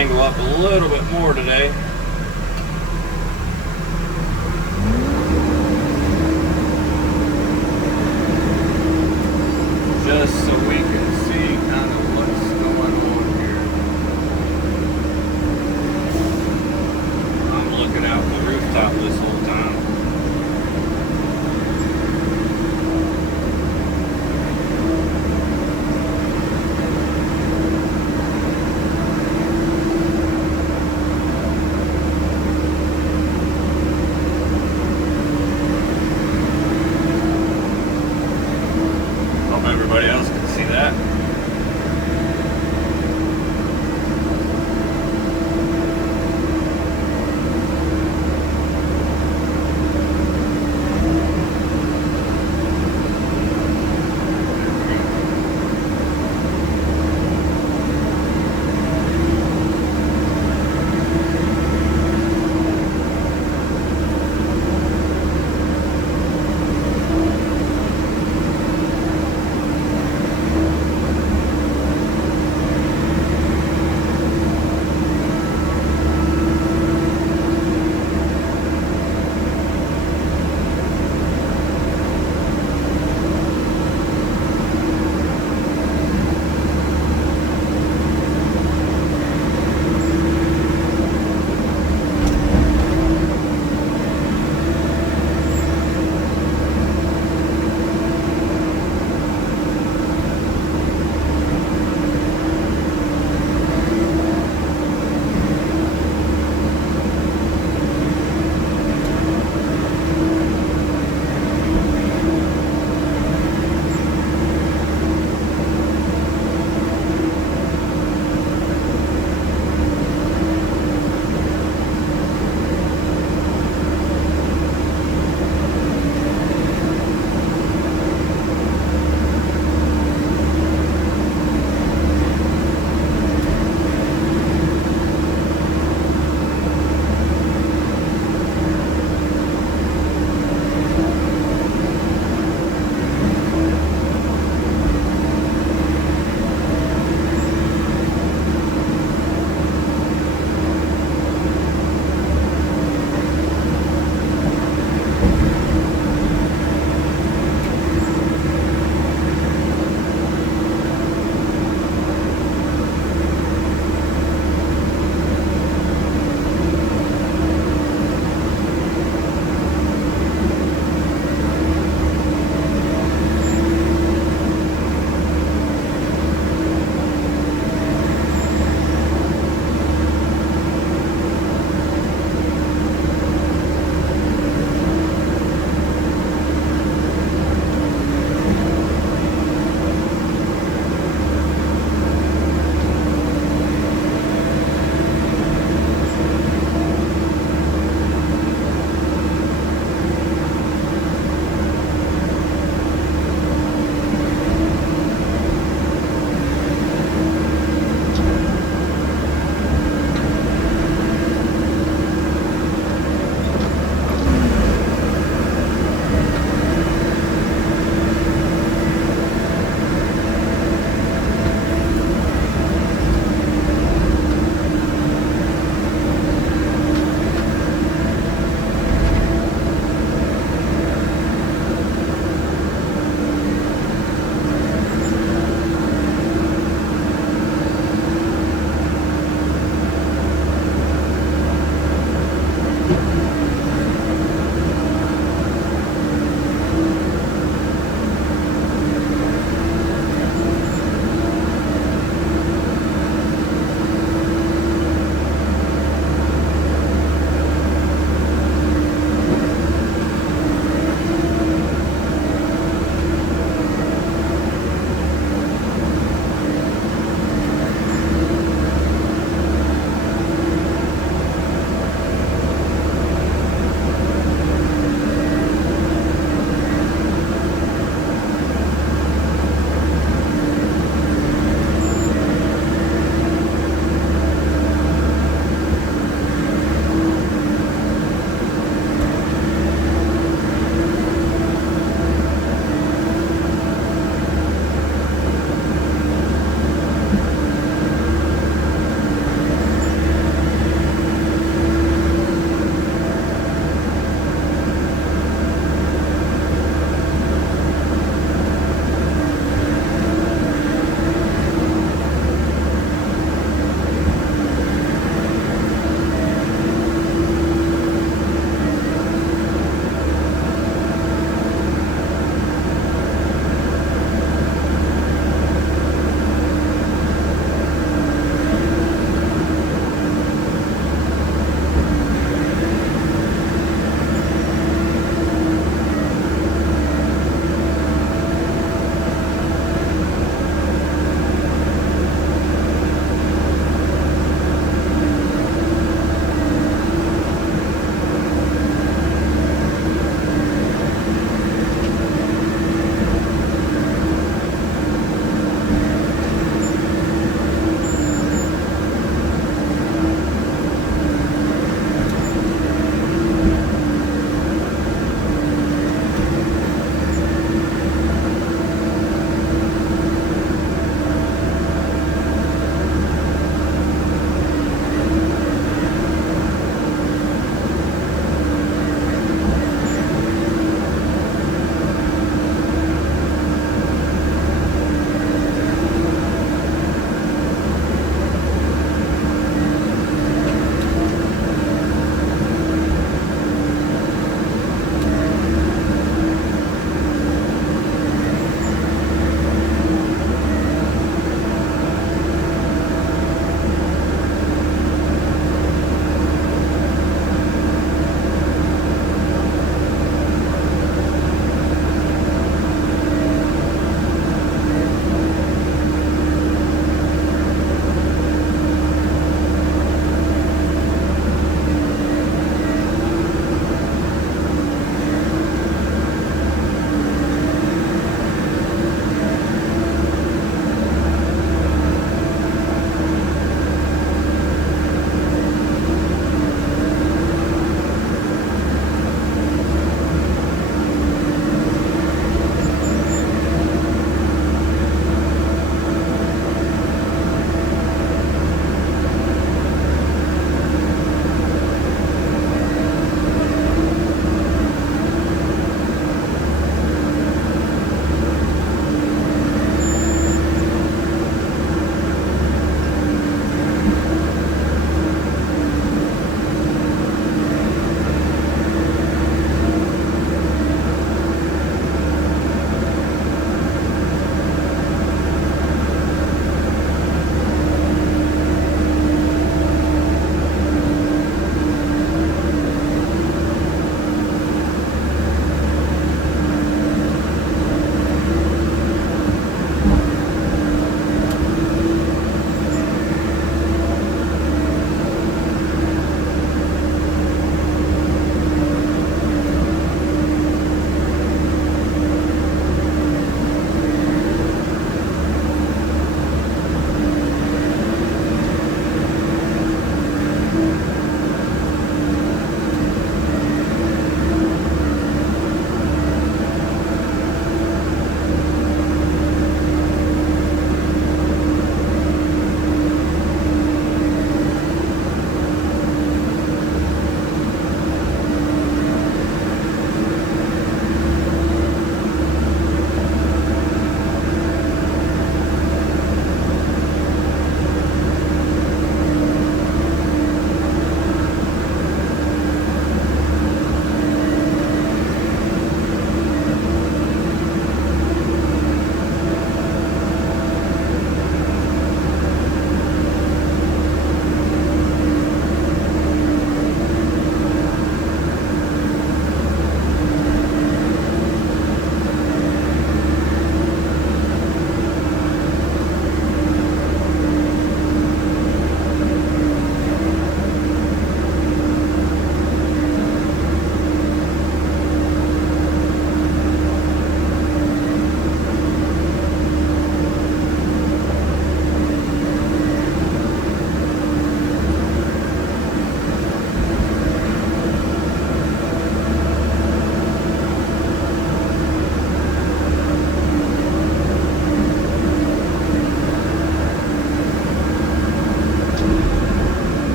angle up a little bit more today. Just so we can see kind of what's going on here. I'm looking out the rooftop this whole time. Hope everybody else can see that.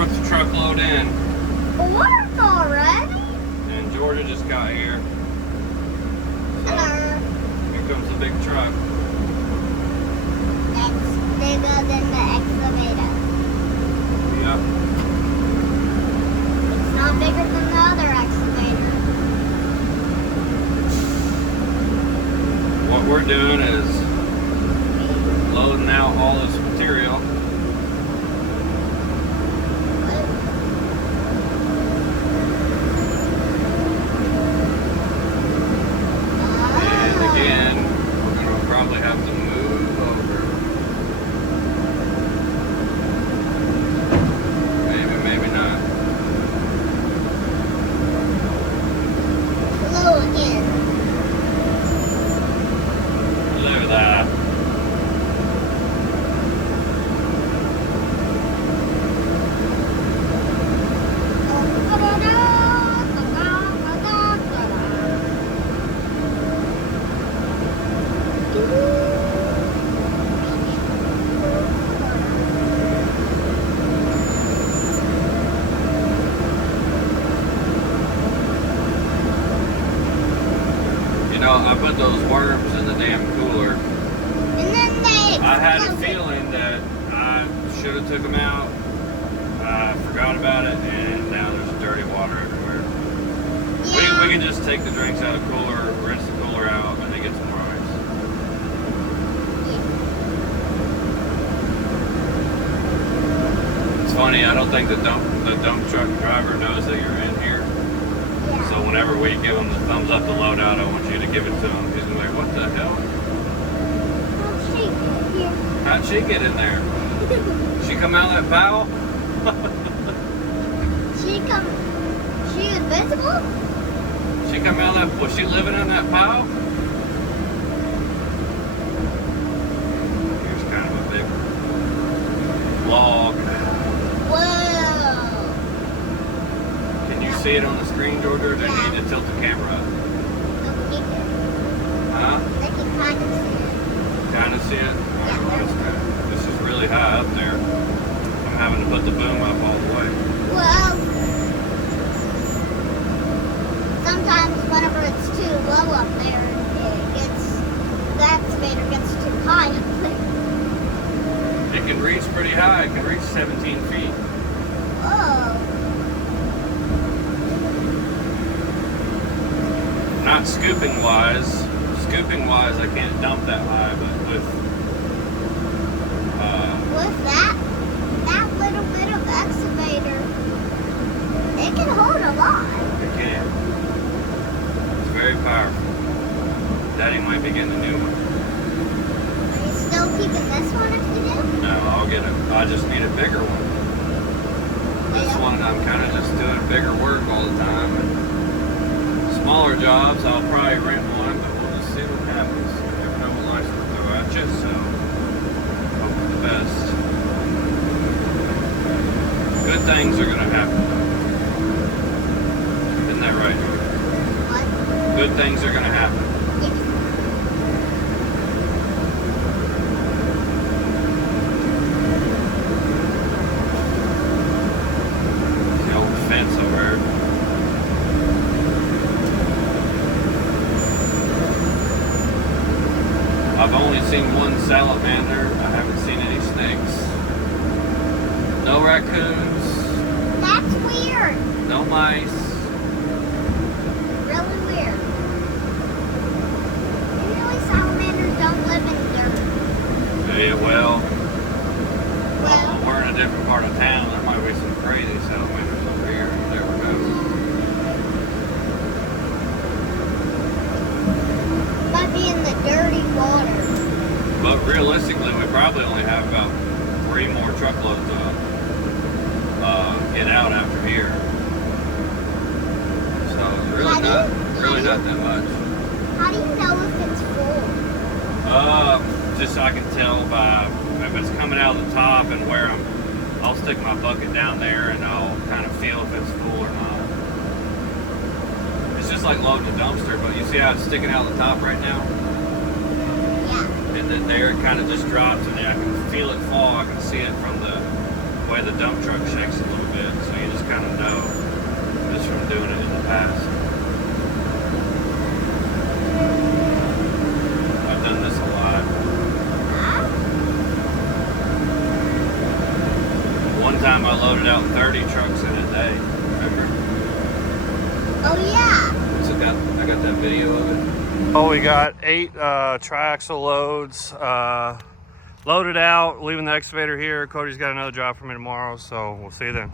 fourth truckload in, Fourth already? and Georgia just got here. So Hello. here comes the big truck. That's bigger than the excavator. Yep. It's not bigger than the other excavator. What we're doing is loading out all this material. And again, we're going to probably have to move over. Maybe, maybe not. Hello again. Look at that. You know, I put those worms in the damn cooler. And then they I had a exploded. feeling that I should have took them out. I forgot about it, and now there's dirty water everywhere. Yeah. We can just take the drinks out of the cooler, rinse the cooler out, and then get some more ice. It's funny, I don't think the dump truck driver knows that you're in here. Yeah. So whenever we give him the thumbs up to load out, I want you to give it to him. He's gonna be like, what the hell? Oh, shit. Here. How'd she get in there? She come out of that pile? She invisible? She come out of that, was she living in that pile? Here's kind of a big log. Whoa. Can you see it on the screen, Georgia, or do you Yeah. need to tilt the camera up? No, we need it. Huh? They can kind of see it. Kind of see it? Alright, well, that's good. This is really high up there. I'm having to put the boom up all the way. Well, sometimes whenever it's too low up there, the excavator gets too high up there. It can reach pretty high. It can reach 17 feet. Whoa. Not scooping wise. Scooping wise, I can't dump that high, but with With that little bit of excavator, it can hold a lot. it can. It's very powerful. Daddy might be getting a new one. Are you still keeping this one if you do? No, I'll get it. I just need a bigger one. This Yeah. one, I'm kind of just doing bigger work all the time. And smaller jobs, I'll probably rent one, but we'll just see what happens. You never know what life's going to throw at you, so hope for the best. Good things are going to happen. Isn't that right, George? What? Good things are going to happen. Yes. The old fence over there. I've only seen one salamander. I haven't seen any snakes. No raccoons. That's weird. No mice. Really weird. Usually salamanders don't live in dirt. Yeah, well, Well, we're in a different part of town. There might be some crazy salamanders over here. There we go. might be in the dirty water. But realistically, we probably only have about 3 more truckloads to get out after here. So it's really not that much. How do you know if it's full? Just so I can tell by if it's coming out of the top and where I'll stick my bucket down there and I'll kind of feel if it's full or not. It's just like loading a dumpster, but you see how it's sticking out the top right now? Yeah. And then there it kind of just drops and I can feel it fall. I can see it from the the way the dump truck shakes a little bit, so you just kind of know just from doing it in the past. I've done this a lot. One time I loaded out 30 trucks in a day. Remember? Oh yeah. So I got that video of it. Oh, we got 8 triaxle loads loaded out, leaving the excavator here. Cody's got another job for me tomorrow, so we'll see you then.